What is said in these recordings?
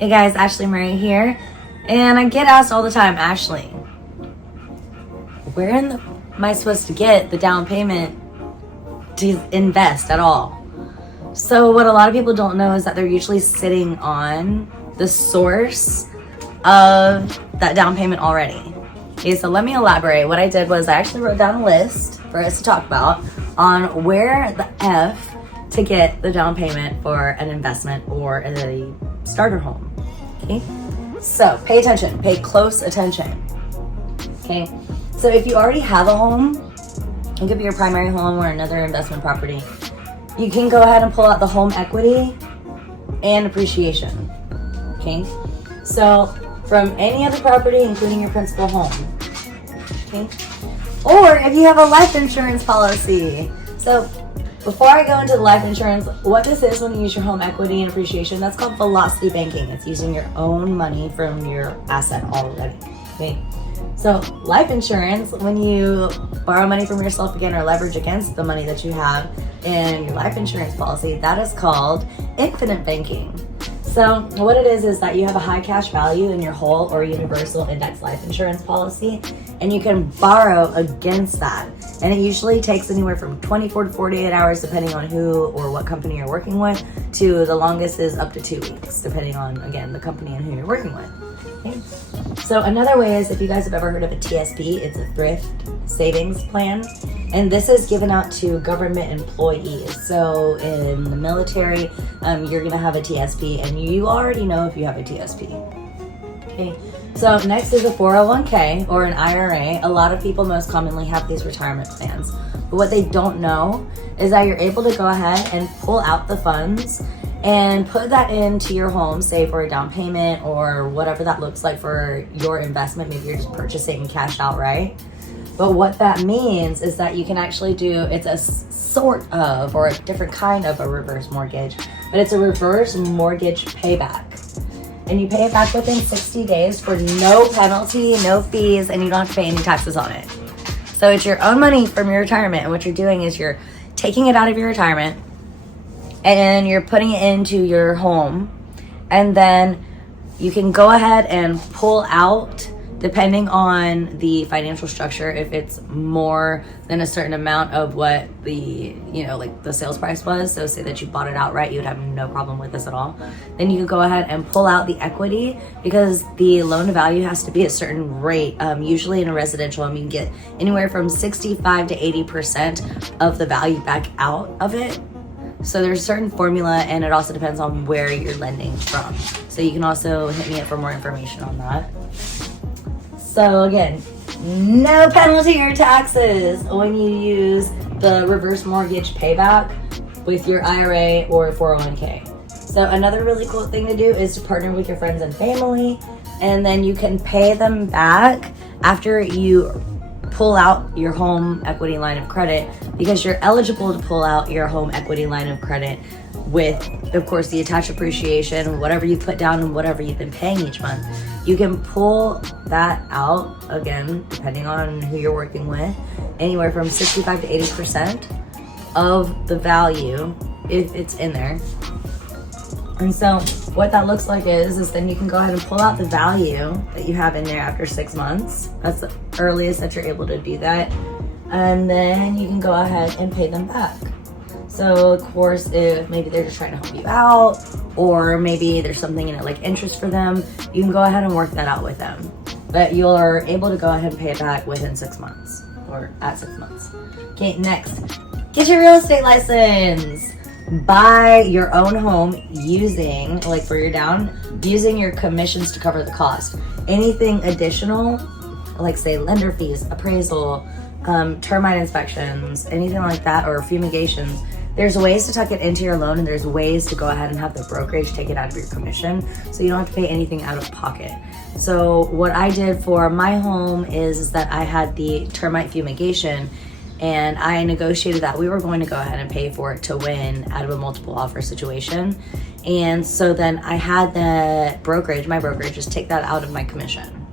Hey guys, Ashley Murray here, and I get asked all the time, Ashley, where am I supposed to get the down payment to invest at all? So what a lot of people don't know is that they're usually sitting on the source of that down payment already. Okay, so let me elaborate. What I did was I actually wrote down a list for us to talk about on where the F to get the down payment for an investment or a starter home. Okay, so pay attention, pay close attention. Okay, so if you already have a home, it could be your primary home or another investment property, you can go ahead and pull out the home equity and appreciation. Okay, so from any other property, including your principal home. Okay, or if you have a life insurance policy. So before I go into the life insurance, what this is when you use your home equity and appreciation, that's called velocity banking. It's using your own money from your asset already. Okay, so life insurance, when you borrow money from yourself again or leverage against the money that you have in your life insurance policy, that is called infinite banking. So what it is that you have a high cash value in your whole or universal index life insurance policy, and you can borrow against that. And it usually takes anywhere from 24 to 48 hours, depending on who or what company you're working with, to the longest is up to 2 weeks, depending on, again, the company and who you're working with. Okay. So another way is, if you guys have ever heard of a TSP, it's a thrift savings plan. And this is given out to government employees. So in the military, you're gonna have a TSP, and you already know if you have a TSP. Okay. So next is a 401k or an IRA. A lot of people most commonly have these retirement plans. But what they don't know is that you're able to go ahead and pull out the funds and put that into your home, say for a down payment or whatever that looks like for your investment. Maybe you're just purchasing cash outright. But what that means is that you can actually do, it's a sort of, or a different kind of a reverse mortgage, but it's a reverse mortgage payback. And you pay it back within 60 days for no penalty, no fees, and you don't have to pay any taxes on it. So it's your own money from your retirement, and what you're doing is you're taking it out of your retirement and you're putting it into your home, and then you can go ahead and pull out, depending on the financial structure, if it's more than a certain amount of what the, like the sales price was. So say that you bought it outright, you would have no problem with this at all. Then you can go ahead and pull out the equity, because the loan to value has to be a certain rate. Usually in a residential home, you can get anywhere from 65 to 80% of the value back out of it. So there's a certain formula, and it also depends on where you're lending from. So you can also hit me up for more information on that. So again, no penalty or taxes when you use the reverse mortgage payback with your IRA or 401k. So another really cool thing to do is to partner with your friends and family, and then you can pay them back after you pull out your home equity line of credit, because you're eligible to pull out your home equity line of credit with, of course, the attached appreciation, whatever you put down and whatever you've been paying each month. You can pull that out, again, depending on who you're working with, anywhere from 65 to 80% of the value if it's in there. And so what that looks like is then you can go ahead and pull out the value that you have in there after 6 months. That's the earliest that you're able to do that. And then you can go ahead and pay them back. So of course, if maybe they're just trying to help you out, or maybe there's something in it like interest for them, you can go ahead and work that out with them. But you're able to go ahead and pay it back within 6 months, or at 6 months. Okay, next, get your real estate license. Buy your own home using, like for your down, using your commissions to cover the cost. Anything additional, like say lender fees, appraisal, termite inspections, anything like that, or fumigations, there's ways to tuck it into your loan, and there's ways to go ahead and have the brokerage take it out of your commission, so you don't have to pay anything out of pocket. So what I did for my home is that I had the termite fumigation, and I negotiated that we were going to go ahead and pay for it to win out of a multiple offer situation. And so then I had the brokerage, my brokerage, just take that out of my commission.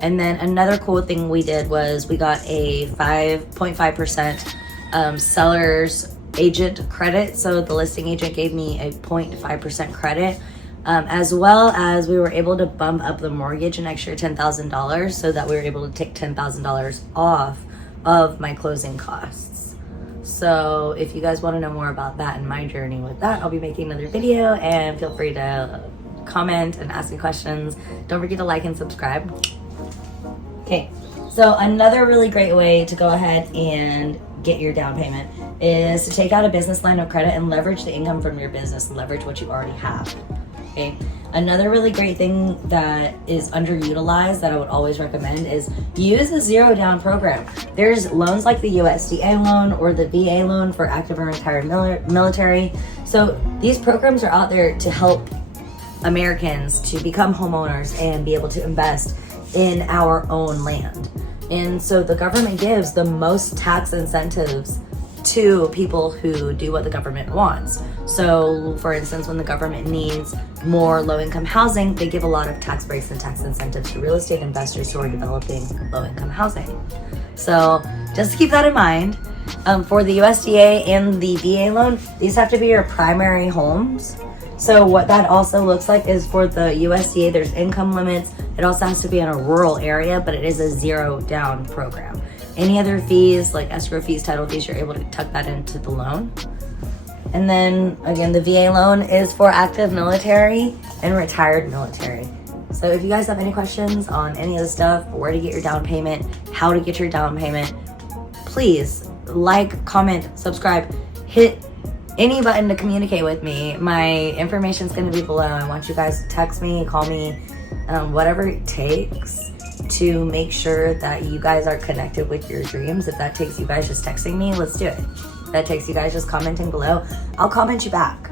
And then another cool thing we did was we got a 5.5% seller's agent credit. So the listing agent gave me a 0.5% credit as well as we were able to bump up the mortgage an extra $10,000 so that we were able to take $10,000 off of my closing costs. So if you guys want to know more about that and my journey with that, I'll be making another video, and feel free to comment and ask me questions. Don't forget to like and subscribe. Okay, so another really great way to go ahead and get your down payment is to take out a business line of credit and leverage the income from your business and leverage what you already have. Okay, another really great thing that is underutilized that I would always recommend is use a zero down program. There's loans like the USDA loan or the VA loan for active and retired military. So these programs are out there to help Americans to become homeowners and be able to invest in our own land. And so the government gives the most tax incentives to people who do what the government wants. So for instance, when the government needs more low-income housing, they give a lot of tax breaks and tax incentives to real estate investors who are developing low-income housing. So just keep that in mind. For the USDA and the VA loan, these have to be your primary homes. So what that also looks like is for the USDA, there's income limits. It also has to be in a rural area, but it is a zero down program. Any other fees like escrow fees, title fees, you're able to tuck that into the loan. And then again, the VA loan is for active military and retired military. So if you guys have any questions on any of this stuff, where to get your down payment, how to get your down payment, please like, comment, subscribe, hit any button to communicate with me. My information is going to be below. I want you guys to text me, call me, whatever it takes to make sure that you guys are connected with your dreams. If that takes you guys just texting me, let's do it. If that takes you guys just commenting below, I'll comment you back.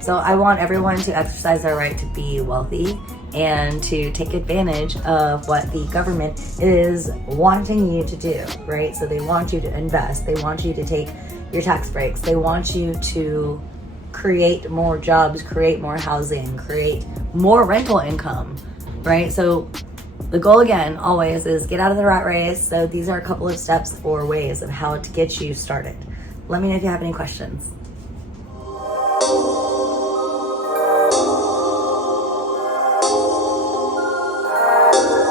So I want everyone to exercise their right to be wealthy and to take advantage of what the government is wanting you to do, right? So they want you to invest. They want you to take your tax breaks. They want you to create more jobs, create more housing, create more rental income, right? So the goal again, always, is get out of the rat race. So these are a couple of steps or ways of how to get you started. Let me know if you have any questions.